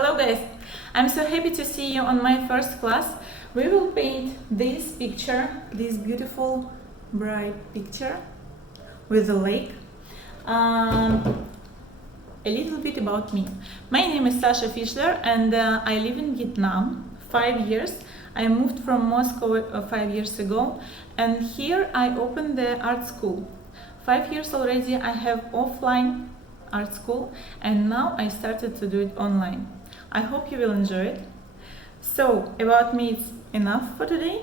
Hello guys, I'm so happy to see you on my first class. We will paint this picture, this beautiful bright picture with a lake. A little bit about me. My name is Sasha Fischler and I live in Vietnam 5 years. I moved from Moscow 5 years ago and here I opened the art school. 5 years already I have offline art school and now I started to do it online. I hope you will enjoy it. So about me it's enough for today.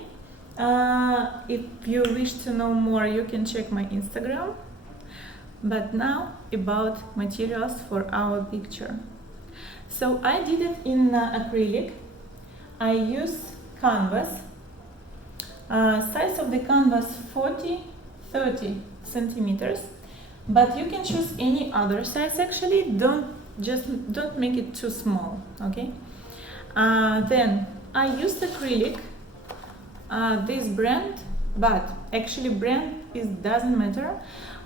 If you wish to know more you can check my Instagram. But now about materials for our picture. So I did it in acrylic. I use canvas. Size of the canvas 40-30 centimeters. But you can choose any other size actually. Don't make it too small. Okay. Then I used acrylic. This brand, but actually brand doesn't matter.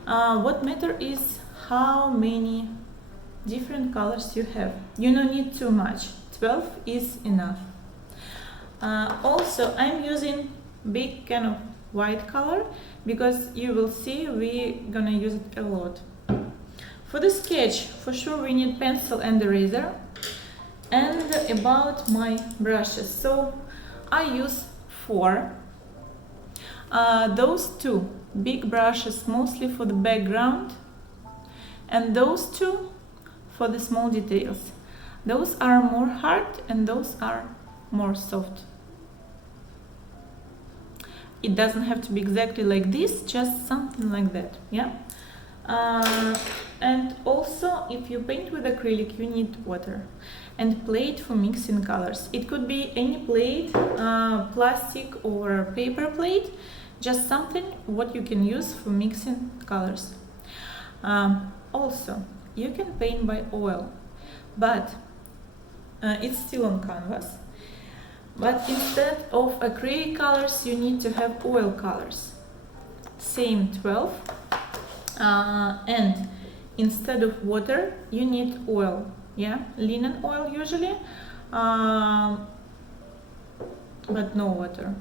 What matter is how many different colors you have. You don't need too much. 12 is enough. Also, I'm using big kind of white color because you will see we're gonna use it a lot. For the sketch, for sure we need pencil and eraser. And about my brushes, so I use 4. Those 2 big brushes mostly for the background and those 2 for the small details. Those are more hard and those are more soft. It doesn't have to be exactly like this, just something like that, yeah. And also if you paint with acrylic you need water and plate for mixing colors. It could be any plate, plastic or paper plate, just something what you can use for mixing colors. Also you can paint by oil, but it's still on canvas. But instead of acrylic colors you need to have oil colors. Same 12. And instead of water you need oil, yeah, linen oil usually, but no water.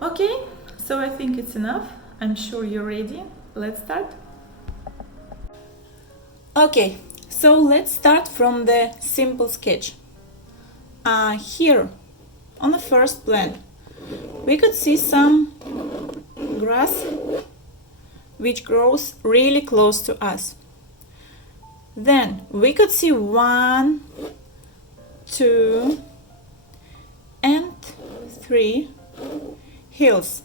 Okay, so I think it's enough. I'm sure you're ready. Let's start. Okay, so let's start from the simple sketch. Here on the first plan we could see some grass which grows really close to us. Then we could see 1, 2 and 3 hills.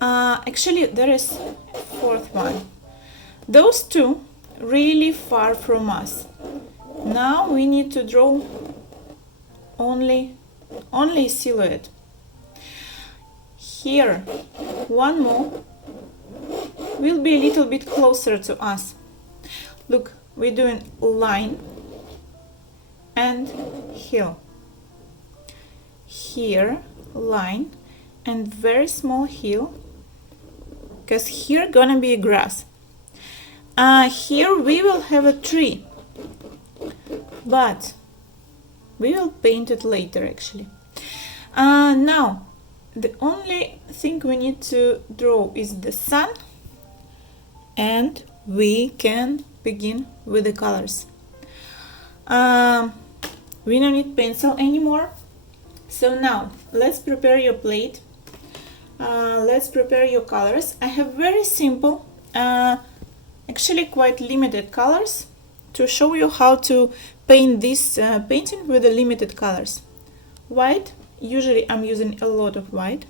Actually there is a 4th one. Those 2 really far from us. Now we need to draw only silhouette. Here one more will be a little bit closer to us. Look, we're doing line and hill. Here line and very small hill, because here gonna be grass. Here we will have a tree, but we will paint it later actually. Now the only thing we need to draw is the sun, and we can begin with the colors. We don't need pencil anymore. So now let's prepare your plate. Let's prepare your colors. I have very simple, actually quite limited colors to show you how to paint this painting with the limited colors. White, usually I'm using a lot of white,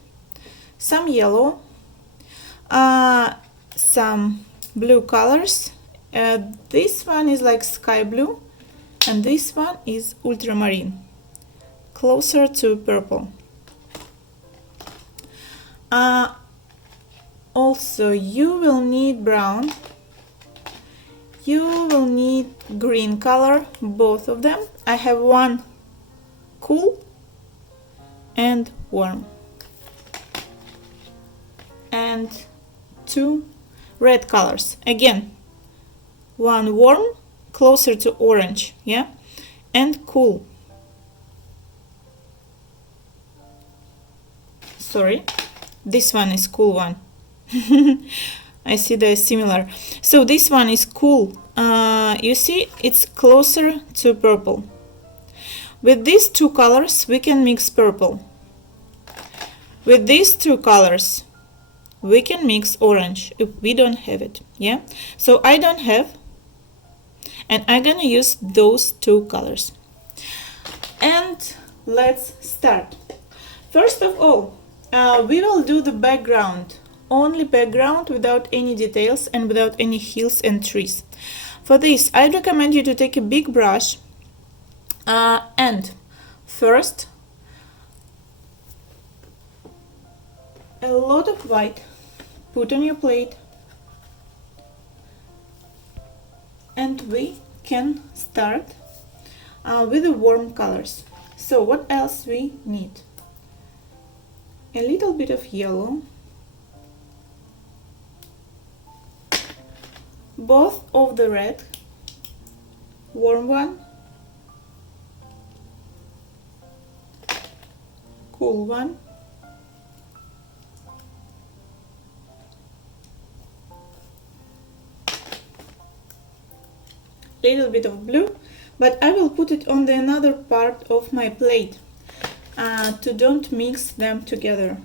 some yellow, some blue colors. This one is like sky blue and this one is ultramarine, closer to purple. Also you will need brown, you will need green color, both of them. I have one cool and warm, and 2 red colors. Again, one warm, closer to orange, yeah. and cool. Sorry, this one is cool one. I see they're similar. So this one is cool. You see, it's closer to purple. With these two colors, we can mix purple. With these two colors, we can mix orange if we don't have it. Yeah. So I don't have, and I'm gonna use those two colors. And let's start. First of all, we will do the background. Only background without any details and without any hills and trees. For this, I recommend you to take a big brush and first a lot of white put on your plate, and we can start with the warm colors. So what else we need? A little bit of yellow, both of the red, warm one, cool one, little bit of blue, but I will put it on the another part of my plate to don't mix them together.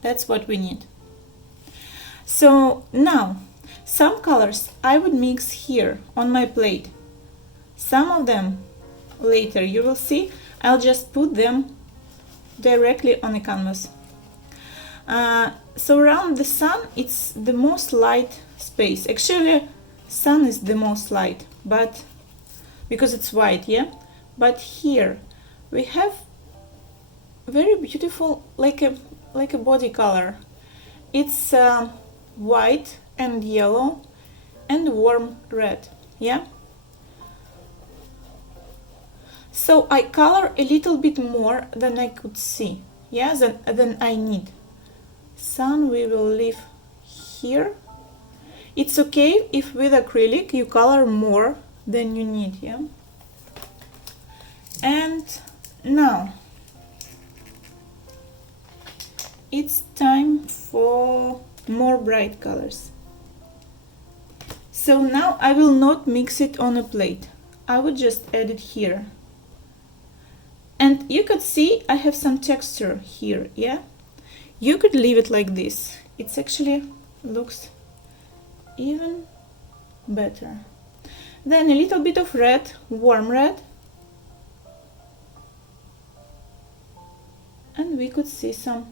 That's what we need. So now some colors I would mix here on my plate. Some of them later you will see. I'll just put them directly on the canvas. So around the sun, it's the most light space. Actually, sun is the most light, but because it's white, yeah. But here we have very beautiful, like a body color. It's white and yellow and warm red, yeah. So I color a little bit more than I could see, yeah, than I need. Sun we will leave here. It's okay if with acrylic you color more than you need, yeah. And now it's time for more bright colors. So now I will not mix it on a plate. I would just add it here. And you could see I have some texture here, yeah. You could leave it like this. It's actually looks even better. Then a little bit of red, warm red. And we could see some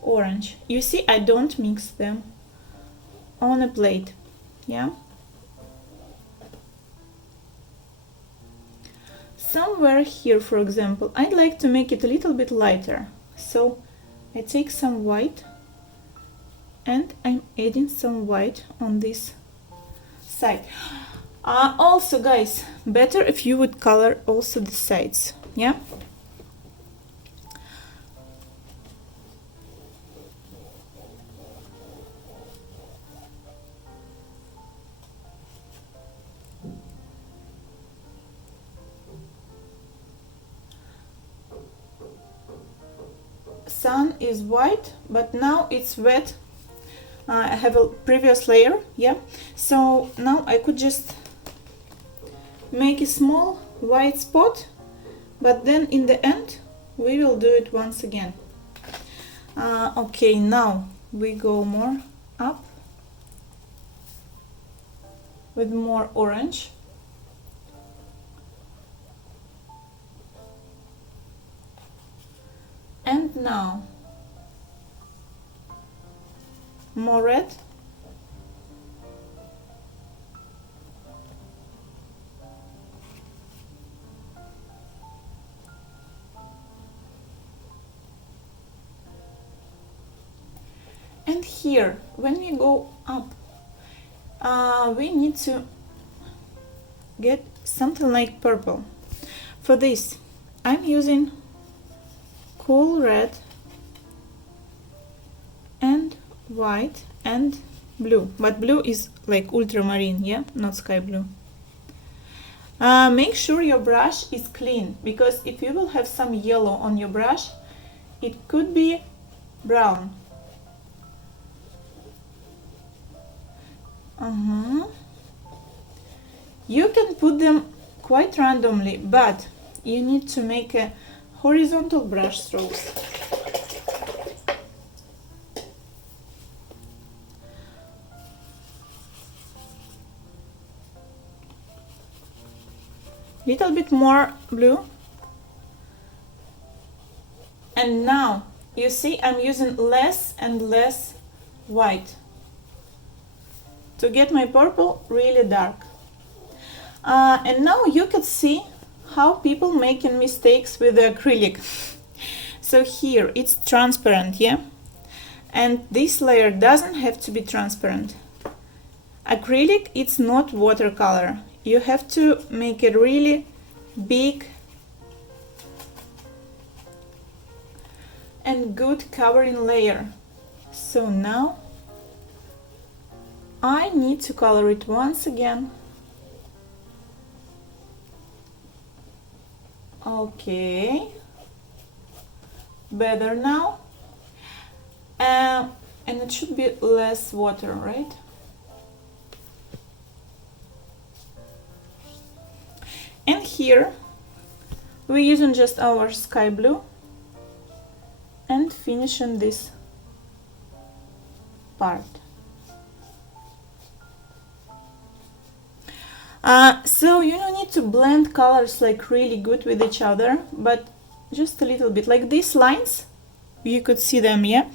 orange. You see, I don't mix them on a plate, yeah. Somewhere here, for example, I'd like to make it a little bit lighter. So I take some white and I'm adding some white on this side. Also, guys, better if you would color also the sides, yeah. Sun is white, but now it's wet. I have a previous layer, yeah. So now I could just make a small white spot, but then in the end we will do it once again. Okay, now we go more up with more orange. And now more red. And here, when we go up, we need to get something like purple. For this, I'm using cool red and white and blue, but blue is like ultramarine, yeah, not sky blue. Make sure your brush is clean, because if you will have some yellow on your brush, it could be brown. You can put them quite randomly, but you need to make a horizontal brush strokes. Little bit more blue. And now you see I'm using less and less white to get my purple really dark. And now you can see how people making mistakes with the acrylic. So here it's transparent, yeah? And this layer doesn't have to be transparent. Acrylic, it's not watercolor. You have to make a really big and good covering layer. So now I need to color it once again. Okay, better now. And it should be less water, right? And here we're using just our sky blue and finishing this part. So you don't need to blend colors like really good with each other, but just a little bit. Like these lines, you could see them, yeah?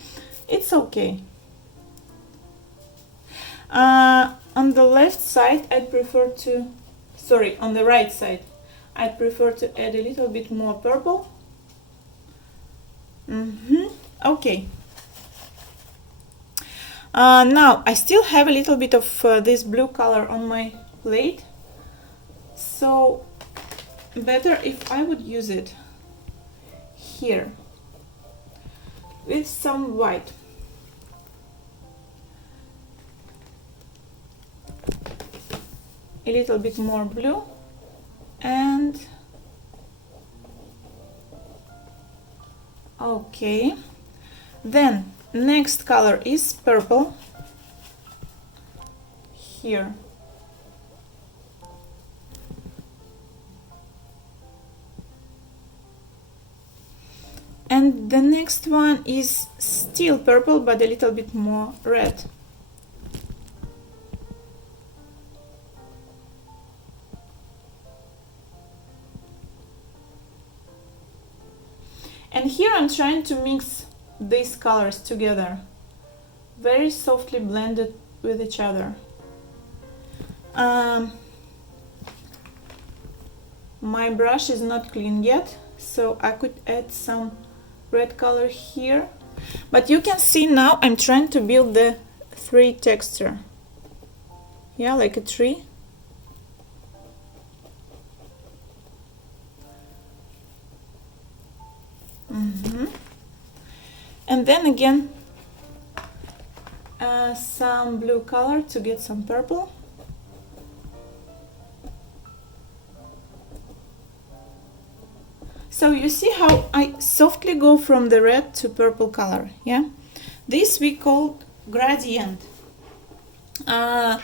It's okay. On the left side, I'd prefer to, sorry, on the right side, I'd prefer to add a little bit more purple. Okay. Now, I still have a little bit of this blue color on my plate. So better if I would use it here with some white. A little bit more blue and okay. Then next color is purple here. And the next one is still purple, but a little bit more red. And here I'm trying to mix these colors together, very softly blended with each other. My brush is not clean yet, so I could add some red color here, but you can see now I'm trying to build the tree texture, yeah, like a tree. And then again some blue color to get some purple. So you see how I softly go from the red to purple color, yeah? This we call gradient. But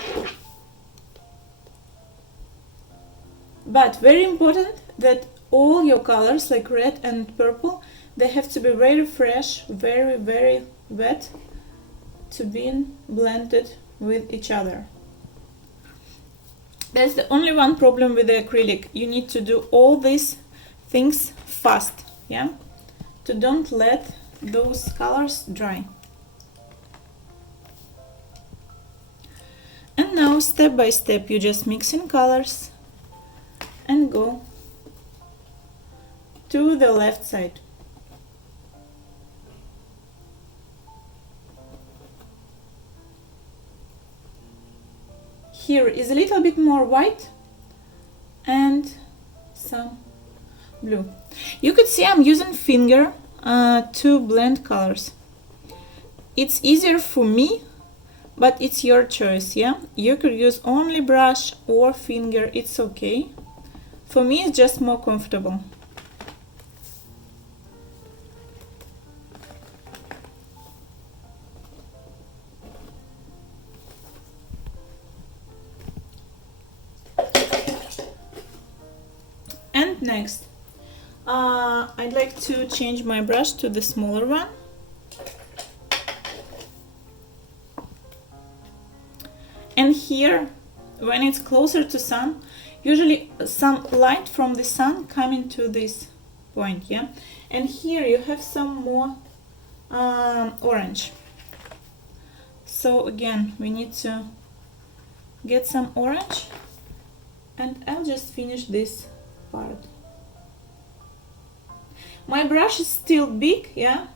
very important that all your colors, like red and purple, they have to be very fresh, very, very wet to be blended with each other. That's the only one problem with the acrylic. You need to do all these things fast, yeah, to don't let those colors dry. And now step by step you just mix in colors and go to the left side. Here is a little bit more white and some blue. You could see I'm using finger to blend colors. It's easier for me, but it's your choice, yeah? You could use only brush or finger, it's okay. For me, it's just more comfortable. And next, I'd like to change my brush to the smaller one. And here, when it's closer to sun, usually some light from the sun coming to this point, yeah? And here you have some more orange. So again, we need to get some orange, and I'll just finish this part. My brush is still big, yeah,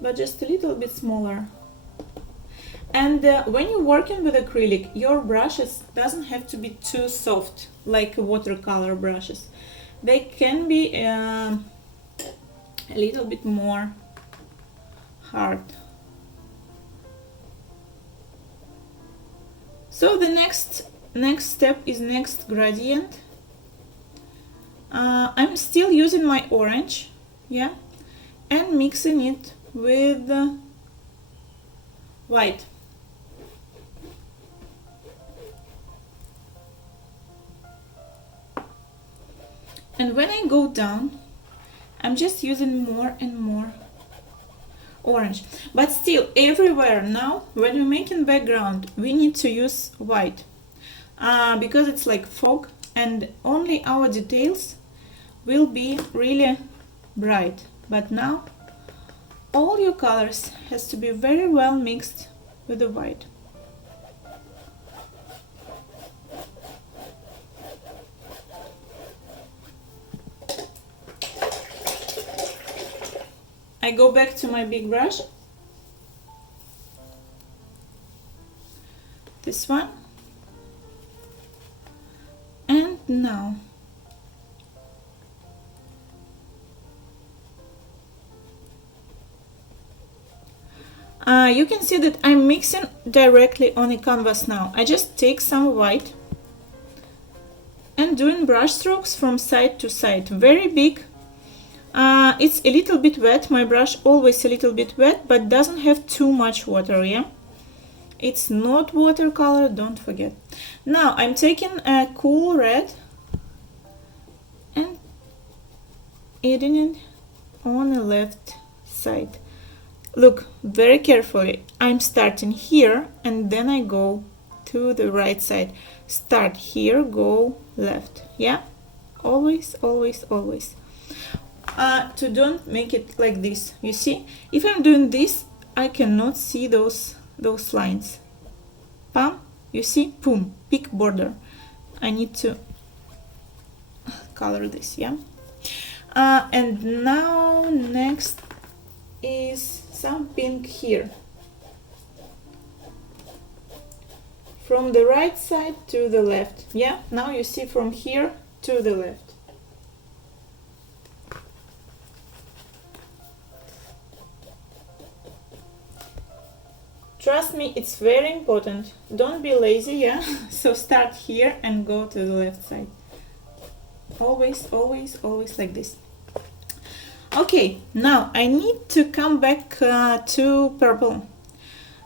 but just a little bit smaller. And when you're working with acrylic, your brushes doesn't have to be too soft like watercolor brushes. They can be a little bit more hard. So the next step is next gradient. I'm still using my orange, yeah, and mixing it with white. And when I go down, I'm just using more and more orange. But still, everywhere now, when we're making background, we need to use white. Because it's like fog, and only our details will be really bright. But now, all your colors has to be very well mixed with the white. I go back to my big brush, this one, and now you can see that I'm mixing directly on the canvas now. I just take some white and doing brush strokes from side to side, very big. It's a little bit wet, my brush always a little bit wet, but doesn't have too much water, yeah? It's not watercolor, don't forget. Now I'm taking a cool red and adding it on the left side. Look very carefully, I'm starting here and then I go to the right side. Start here, go left, yeah? Always, always, always. To don't make it like this. You see, if I'm doing this, I cannot see those lines. Pam, you see, boom, big border. I need to color this, yeah. And now next is some pink here, from the right side to the left. Yeah, now you see from here to the left. Trust me, it's very important. Don't be lazy, yeah? So start here and go to the left side. Always, always, always like this. Okay, now I need to come back to purple.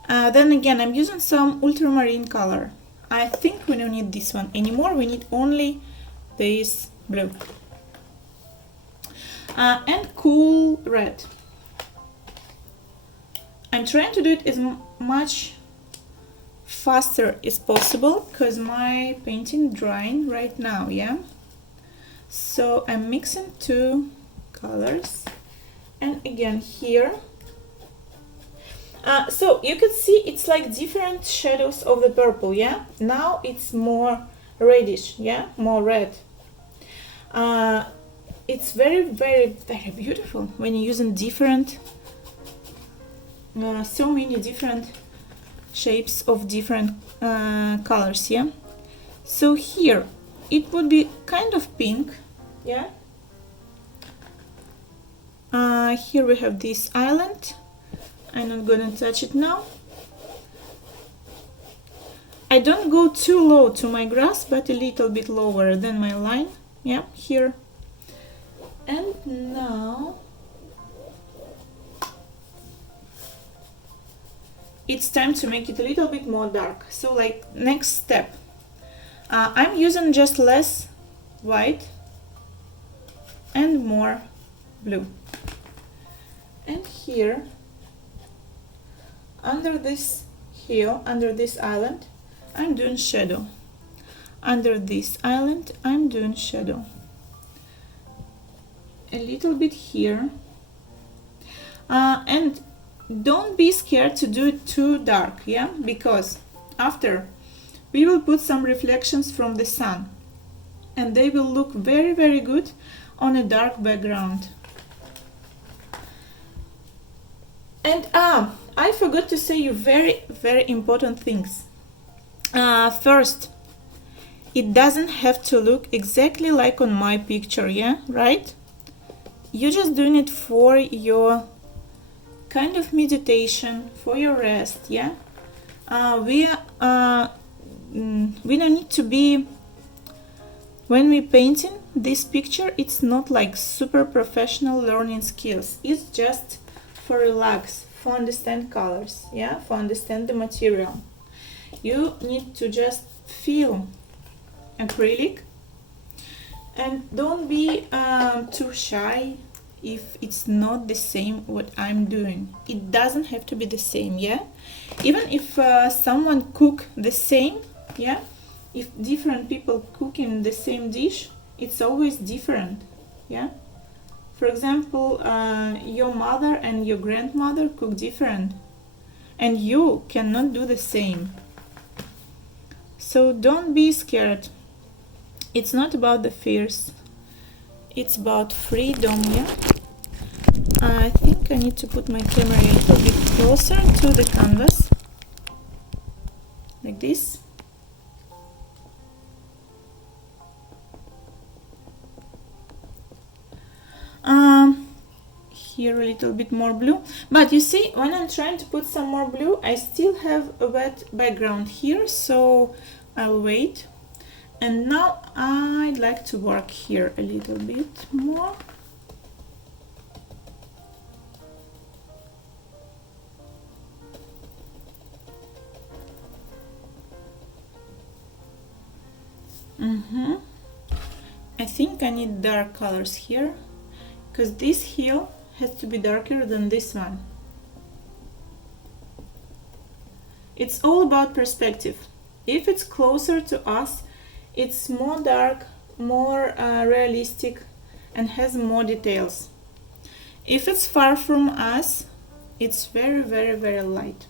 Then again, I'm using some ultramarine color. I think we don't need this one anymore. We need only this blue. And cool red. I'm trying to do it as much faster as possible because my painting drying right now, yeah? So I'm mixing two colors, and again here. So you can see it's like different shadows of the purple, yeah? Now it's more reddish, yeah? More red. It's very, very, very beautiful when you're using different so many different shapes of different colors, yeah? So here it would be kind of pink, yeah? Here we have this island I'm not gonna touch it now. I don't go too low to my grass, but a little bit lower than my line. Yeah, here. And now it's time to make it a little bit more dark. So like next step, I'm using just less white and more blue. And here, under this hill, under this island, I'm doing shadow. Under this island, I'm doing shadow. A little bit here. And don't be scared to do it too dark, yeah? Because after we will put some reflections from the sun and they will look very, very good on a dark background. And I forgot to say you very, very important things. First, it doesn't have to look exactly like on my picture, yeah, right? You're just doing it for your kind of meditation, for your rest, yeah? We don't need to be, when we're painting this picture, it's not like super professional learning skills. It's just for relax, for understand colors, yeah, for understand the material. You need to just feel acrylic and don't be too shy if it's not the same what I'm doing. It doesn't have to be the same, yeah? Even if someone cook the same, yeah? If different people cooking the same dish, it's always different, yeah? For example, your mother and your grandmother cook different, and you cannot do the same. So don't be scared. It's not about the fears. It's about freedom, yeah? I think I need to put my camera a little bit closer to the canvas. Like this. Here a little bit more blue. But you see, when I'm trying to put some more blue, I still have a wet background here, so I'll wait. And now I'd like to work here a little bit more. I think I need dark colors here, because this hill has to be darker than this one. It's all about perspective. If it's closer to us, it's more dark, more realistic, and has more details. If it's far from us, it's very, very, very light.